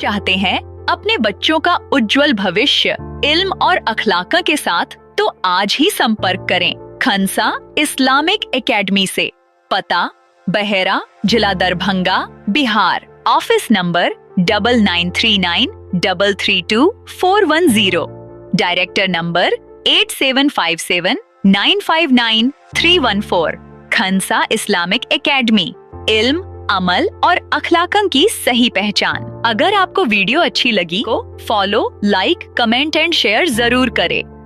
चाहते हैं अपने बच्चों का उज्जवल भविष्य इल्म और अखलाक के साथ, तो आज ही संपर्क करें खंसा इस्लामिक एकेडमी से। पता बहेरा, जिला Darbhanga, Bihar. Office number 9939332410। Director number 8757959314। Khansa Islamic academy, इल्म, अमल और अखलाकन की सही पहचान। अगर आपको वीडियो अच्छी लगी तो follow, like, comment and share जरूर करें।